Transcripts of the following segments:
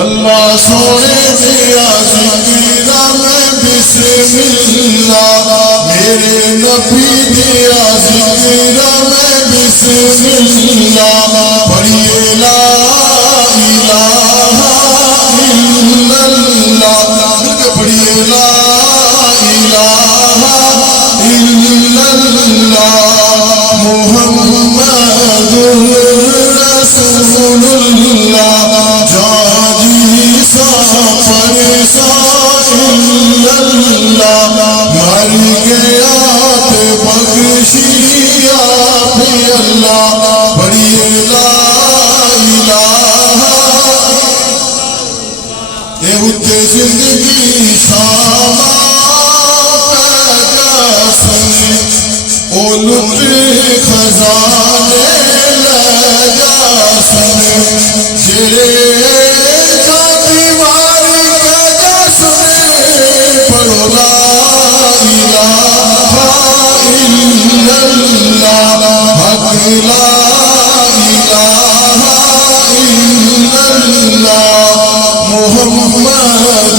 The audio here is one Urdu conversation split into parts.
اللہ سونے دیا ذکرہ میں بسم اللہ، میرے نبی دیا ذکرہ میں بسم اللہ، پڑھیے لا الہ الا اللہ، پڑھیے لا الہ الا اللہ، محمد رسول اللہ، جاجی سا پرسا الا اللہ، مر گیا تو بخشیا بھی اللہ، پڑھیے لا الہ، اے اتے زندگی شامہ او لٹ خزانے لگا سن، جڑے جا دیواری لگا سن، پڑھو لا الہ الا اللہ، حق لا الہ الا اللہ، محمد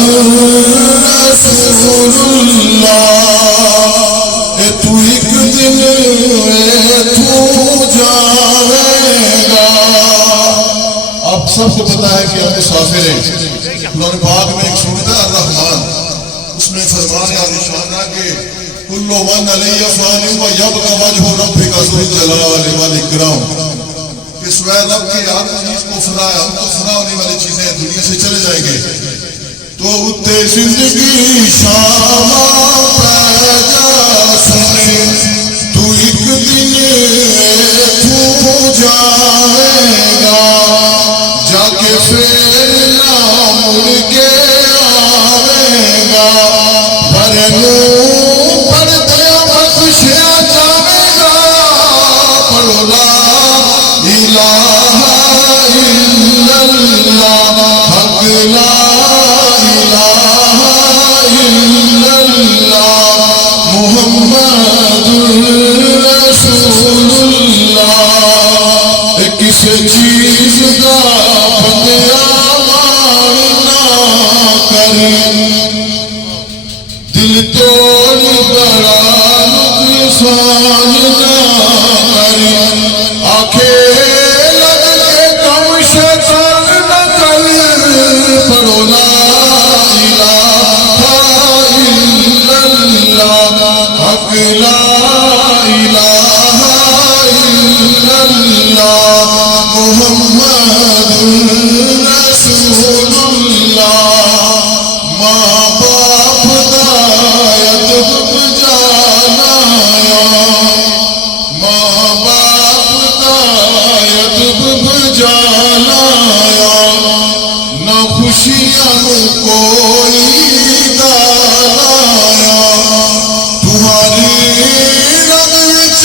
رسول اللہ، تو ایک دن تو جائے گا۔ آپ سب کو پتا ہے کہ ہم مسافر ہیں۔ قرآن پاک میں ایک سورت ہے الرحمن، اس میں فرمان عالیشانہ کہ کل من علیہ فان ویبقى وجہ ربک ذو الجلال والاکرام، کہ سوائے رب کی ہر چیز کو فنا ہے، ہم تو فنا ہونے والی چیزیں دنیا سے چلے جائیں گے، تو اتے زندگی شامہ پیجا سنے، تو ایک دن تو جائے گا، جا کے پھر نہ مڑ کے آئے گا، پرنو پردیا بخشیا جائے گا، پڑھو لا الہ الا اللہ، حق لا الہ الا اللہ، محمد رسول اللہ، کس چیز کا بندیا ماننا کریں، دل توڑ بڑا نقصان نہ کریں، آنکھیں لگ کے کم شیطان نہ کریں، پڑھو لا الہ الا اللہ، حق لا الہ الا اللہ، محمد رسول اللہ، ماں باپ دا ادب جانا، ماں باپ دا ادب جانا، نہ خوشیاں کوئی گانا، تمہاری رگ وچ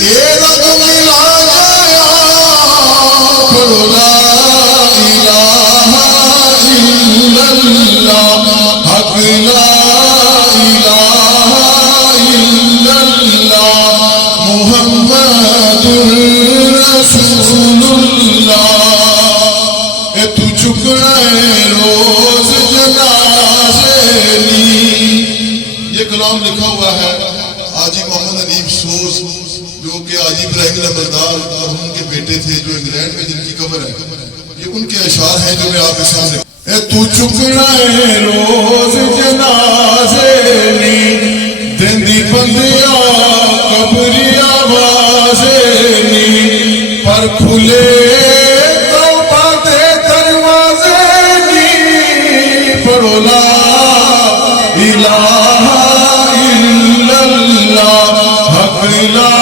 اے رگ ملا جایا، پڑھو لا الہ الا اللہ، حق لا الہ الا اللہ، محمد رسول اللہ، اے تو چکنا روز جنازے لی، یہ کلام لکھا ہوا ہے حاجی محمد ادیب سوز، جو کہ حاجی ابراہیم لمبردار اور ان کے بیٹے تھے جو انگلینڈ میں جن کی قبر ہے، یہ ان کے اشعار ہیں جو میں آپ کے سامنے، اے تو چکنا روز جنازے لی، دندی بندیا قبری آوازے لی، پر کھلے توبہ دے دروازے لی، پڑھو لا الہ الا اللہ، حق لا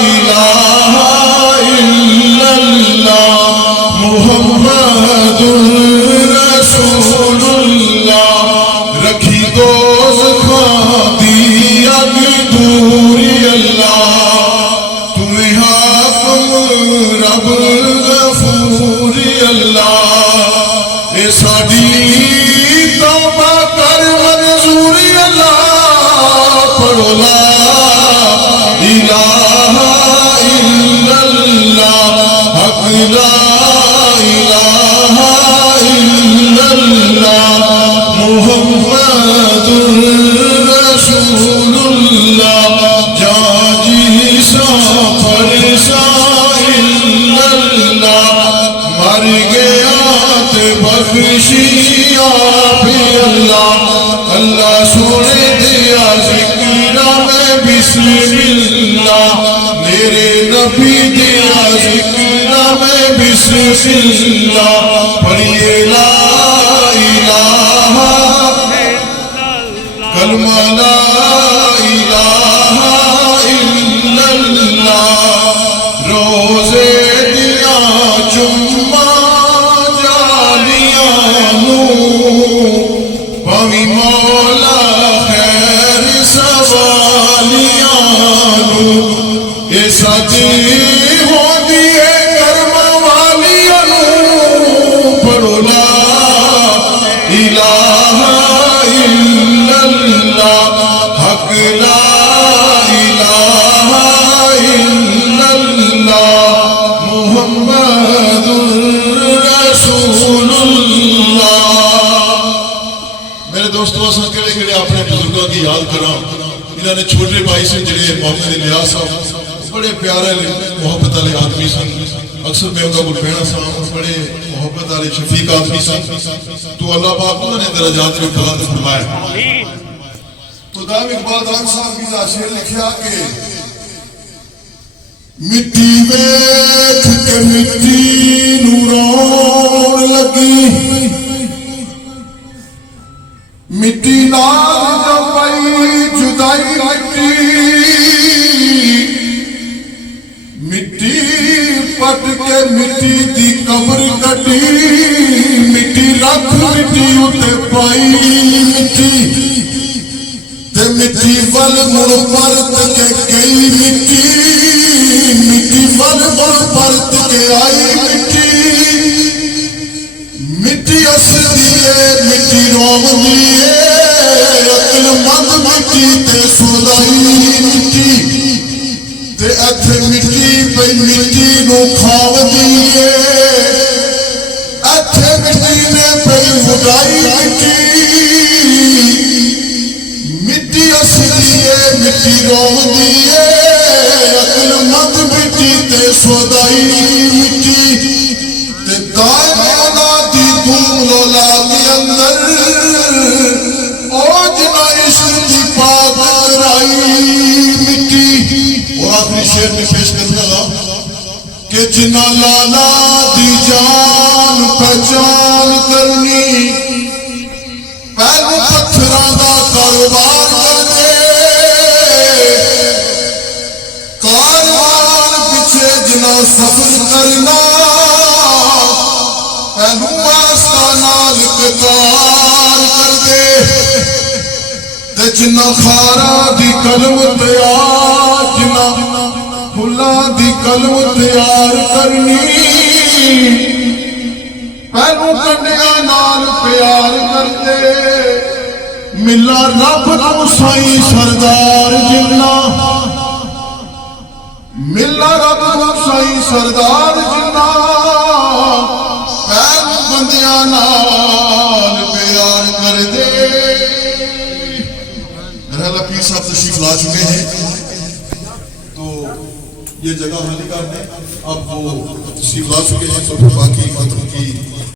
الہ الا اللہ، محمد رسول اللہ، رکھی دوزخاں دی اگ دوری اللہ، تمہیں حاکم رب غفوری اللہ، اے ساڈی توبہ کر منظوری اللہ، پڑھو لا الہ الا اللہ، حق لا الہ مر گیا تے بخشیا پھر اللہ اللہ سونے دیا ذکر میں بسم اللہ میرے نبی دیا ذکر میں بسم اللہ پڑھیے لا الہ کلمہ لا الہ الا اللہ روزے دیا چما جالیانو پوی مولا خیر سوالیانو اے سجی ہو دیئے کرم والیانو پڑھو لا الہ الا اللہ حق لا الہ الا اللہ محمد رسول اللہ۔ میرے دوستوں اساں کڑے کڑے اپنے بزرگوں کی یاد کراں انہوں نے چھوٹے بھائی سے جڑے محمد نیاز صاحب بڑے پیارے محبت والے آدمی سن اکثر میں ان کا کوئی کہنا سا بڑے محبت والے شفیق آدمی سن تو اللہ پاک انہوں نے درجات میں بلند فرمائے۔ تو دائم اقبال دان صاحب کی شعر لکھیا کہ مٹی ویکھ کے مٹی نورون لگی مٹی نال جو پئی جدائی مٹی مٹی پٹ کے مٹی دی قبر کٹی مٹی رکھ مٹی اتے پائی مٹی تے مٹی ول مڑ پرت کے گئی مٹی مٹی ول مڑ پرت کے آئی مٹی مٹی اصلی ہے مٹی روم دیئے عقل مند مٹی تے سودائی مٹی تے اتھے مٹی پہ مٹی نو کھاو دیئے اتھے مٹی نے پہ اڑائی مٹی مٹی اصلی ہے مٹی روم دیئے عقل مند مٹی تے سودائی مٹی تے دائم اولا دی دھوم لولا دی اندر او جنا عشق دی پاک کرائی مٹی۔ اور آخری شعر میں پیش کرنے لگا کہ جنا لالا دی جان پہچان کرنی پہلو پتھران دا کاروبار کرنے کاروان پچھے جنا سفر کرنا پہلو آستانال قطار کر دے تے جنا خارا دی قلم تیار جنا پھلا دی قلم تیار کرنی پہلو کنڈیا نال پیار کر دے ملا رب کو سائی سردار جنا ملا رب کو سائی سردار جنا پہلو بندیا نال پیار کر دے۔ رحلہ پیر صاحب تشریف لا چکے ہیں تو یہ جگہ خالی کر دیں اب وہ تشریف لا چکے ہیں تو باقی خاتون کی